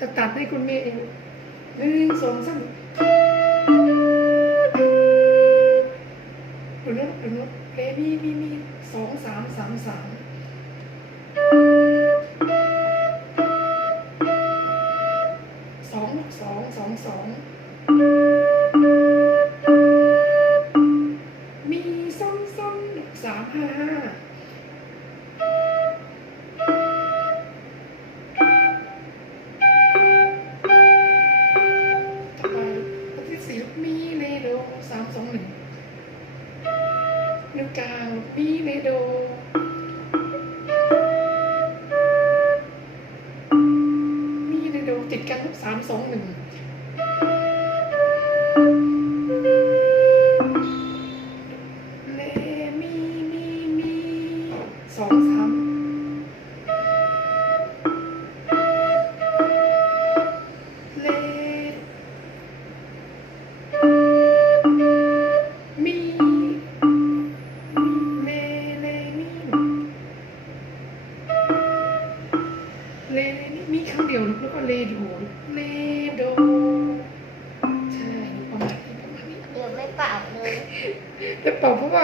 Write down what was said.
จะตัดให้คุณเมย์เองหนึ่งสองสามดูนู้นดูนู้นเอมีมีมีสองสามสามสามสองสองสองสองมีสองสองสามห้าห้า สี่มีเลโดสามสองหนึ่งนิ้วกลางมีเลโดมีเลโดติดกันทุกสามสองหนึ่งเลมีมีมีสองสาม แล้วก็เลโดเลโดใช่ประมาณนี้ประมาณนี้เดี๋ยวไม่เปล่าเลยแต่เป่าเพราะว่า